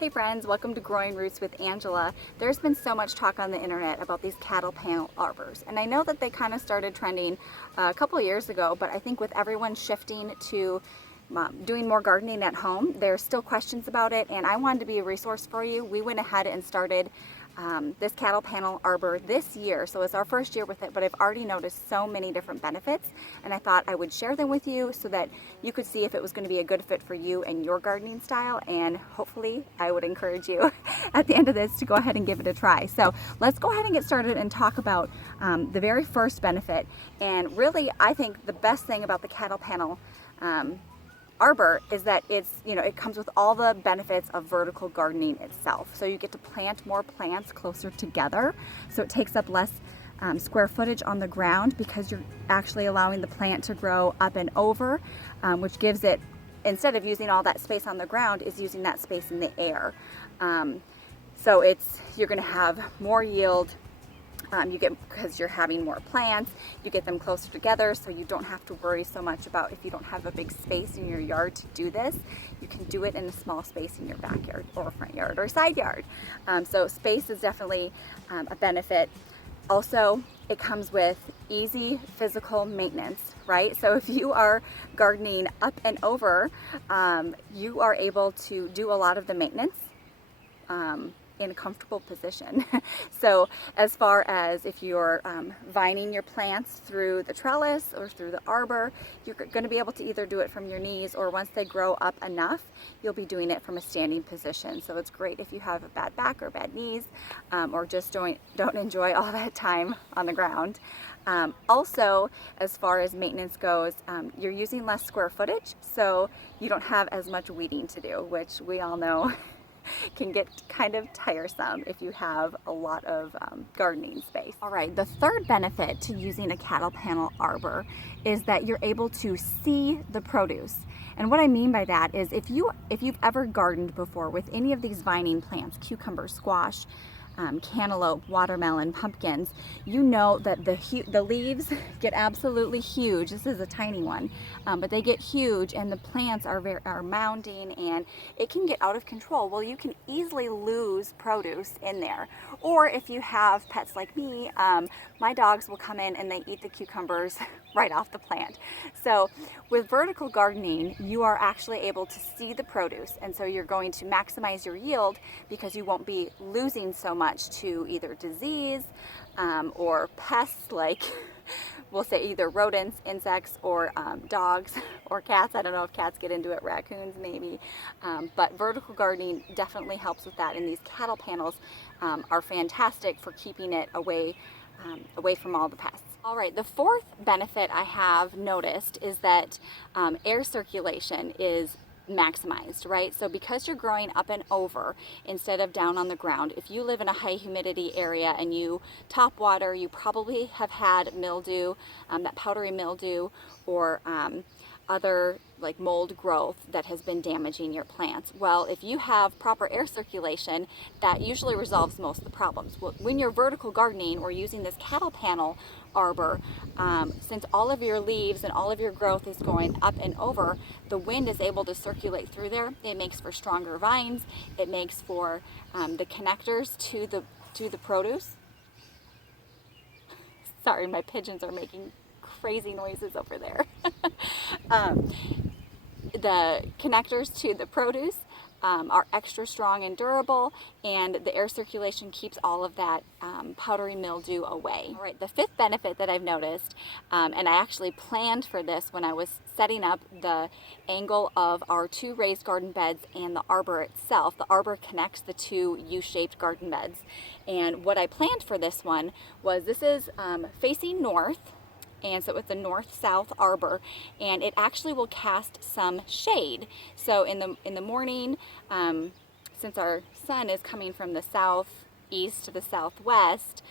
Hey friends, welcome to Growing Roots with Angela. There's been so much talk on the internet about these cattle panel arbors, and I know that they kind of started trending a couple of years ago, but I think with everyone shifting to doing more gardening at home, there's still questions about it, and I wanted to be a resource for you. We went ahead and started this cattle panel arbor this year, so it's our first year with it, but I've already noticed so many different benefits, and I thought I would share them with you so that you could see if it was going to be a good fit for you and your gardening style, and hopefully I would encourage you at the end of this to go ahead and give it a try. So let's go ahead and get started and talk about the very first benefit, and really I think the best thing about the cattle panel arbor is that it comes with all the benefits of vertical gardening itself. So you get to plant more plants closer together, so it takes up less square footage on the ground because you're actually allowing the plant to grow up and over, which gives it, instead of using all that space on the ground, is using that space in the air. So you're going to have more yield. Because you're having more plants, you get them closer together, so you don't have to worry so much about if you don't have a big space in your yard to do this. You can do it in a small space in your backyard or front yard or side yard. So space is definitely a benefit. Also, it comes with easy physical maintenance, right? So if you are gardening up and over, you are able to do a lot of the maintenance in a comfortable position. So as far as if you're vining your plants through the trellis or through the arbor, you're going to be able to either do it from your knees, or once they grow up enough, you'll be doing it from a standing position. So it's great if you have a bad back or bad knees, or just don't enjoy all that time on the ground. Also, as far as maintenance goes, you're using less square footage, so you don't have as much weeding to do, which we all know can get kind of tiresome if you have a lot of gardening space. All right, the third benefit to using a cattle panel arbor is that you're able to see the produce. And what I mean by that is if you've ever gardened before with any of these vining plants, cucumber, squash, cantaloupe, watermelon, pumpkins, you know that the leaves get absolutely huge. This is a tiny one, but they get huge, and the plants are mounding, and it can get out of control. Well, you can easily lose produce in there. Or if you have pets like me, my dogs will come in and they eat the cucumbers right off the plant. So with vertical gardening, you are actually able to see the produce, and so you're going to maximize your yield because you won't be losing so much to either disease or pests, like we'll say either rodents, insects, or dogs or cats. I don't know if cats get into it, raccoons maybe, but vertical gardening definitely helps with that, and these cattle panels are fantastic for keeping it away from all the pests. All right, the fourth benefit I have noticed is that air circulation is maximized, right? So because you're growing up and over instead of down on the ground, if you live in a high humidity area and you top water, you probably have had mildew, that powdery mildew, or other like mold growth that has been damaging your plants. Well, if you have proper air circulation, that usually resolves most of the problems. Well, when you're vertical gardening or using this cattle panel arbor, since all of your leaves and all of your growth is going up and over, the wind is able to circulate through there. It makes for stronger vines. It makes for the connectors to the produce. Sorry, my pigeons are making crazy noises over there. The connectors to the produce are extra strong and durable, and the air circulation keeps all of that powdery mildew away. All right, the fifth benefit that I've noticed, and I actually planned for this when I was setting up the angle of our two raised garden beds and the arbor itself. The arbor connects the two U-shaped garden beds, and what I planned for this one was this is facing north. And so it's a north-south arbor, and it actually will cast some shade. So in the morning, since our sun is coming from the southeast to the southwest,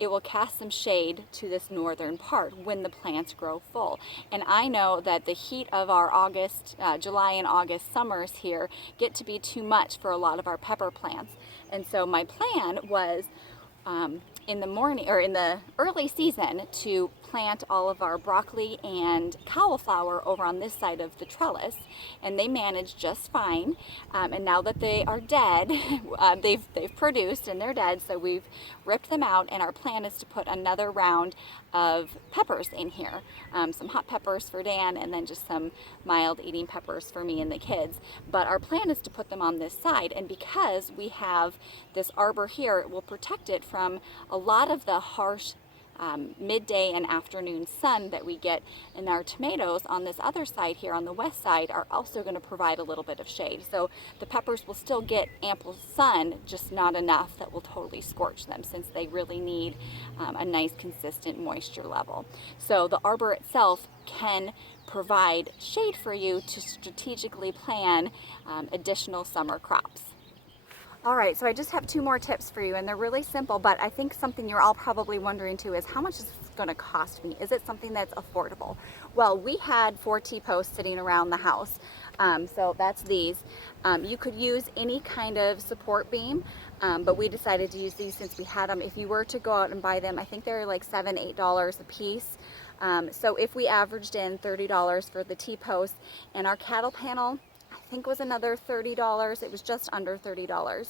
it will cast some shade to this northern part when the plants grow full. And I know that the heat of our July and August summers here get to be too much for a lot of our pepper plants. And so my plan was in the morning or in the early season to plant all of our broccoli and cauliflower over on this side of the trellis, and they managed just fine. And now that they are dead, they've produced and they're dead, so we've ripped them out, and our plan is to put another round of peppers in here, some hot peppers for Dan and then just some mild eating peppers for me and the kids. But our plan is to put them on this side, and because we have this arbor here, it will protect it from a lot of the harsh midday and afternoon sun that we get in our tomatoes. On this other side here on the west side are also going to provide a little bit of shade. So the peppers will still get ample sun, just not enough that will totally scorch them, since they really need a nice consistent moisture level. So the arbor itself can provide shade for you to strategically plan additional summer crops. All right, so I just have 2 more tips for you, and they're really simple, but I think something you're all probably wondering too is, how much is this going to cost me? Is it something that's affordable? Well, we had 4 T-posts sitting around the house, so that's these. You could use any kind of support beam, but we decided to use these since we had them. If you were to go out and buy them, I think they're like $7, $8 a piece. So if we averaged in $30 for the T-post, and our cattle panel, I think was another $30. It was just under $30.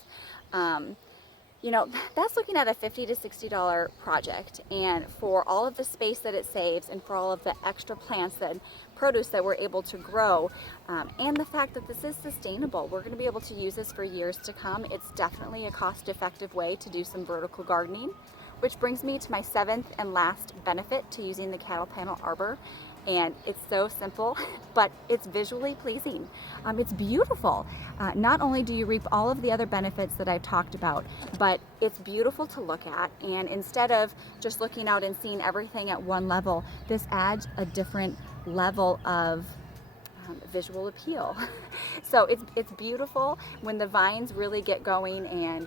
You know, that's looking at a $50 to $60 project, and for all of the space that it saves, and for all of the extra plants and produce that we're able to grow, and the fact that this is sustainable, we're going to be able to use this for years to come. It's definitely a cost-effective way to do some vertical gardening, which brings me to my 7th and last benefit to using the cattle panel arbor. And it's so simple, but it's visually pleasing. It's beautiful. Not only do you reap all of the other benefits that I've talked about, but it's beautiful to look at. And instead of just looking out and seeing everything at one level, this adds a different level of visual appeal. So it's beautiful when the vines really get going, and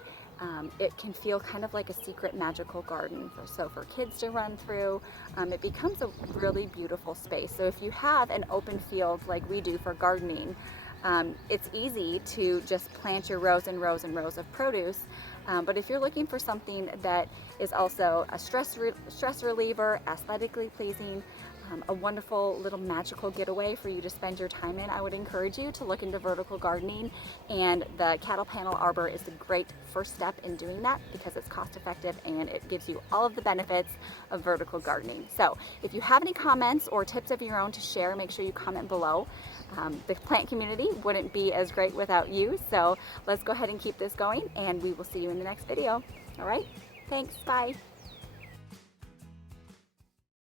it can feel kind of like a secret magical garden. So for kids to run through, it becomes a really beautiful space. So if you have an open field like we do for gardening, it's easy to just plant your rows and rows and rows of produce. But if you're looking for something that is also a stress reliever, aesthetically pleasing, a wonderful little magical getaway for you to spend your time in, I would encourage you to look into vertical gardening, and the cattle panel arbor is a great first step in doing that, because it's cost effective and it gives you all of the benefits of vertical gardening. So if you have any comments or tips of your own to share, make sure you comment below. The plant community wouldn't be as great without you, so let's go ahead and keep this going, and we will see you in the next video. All right, thanks, bye.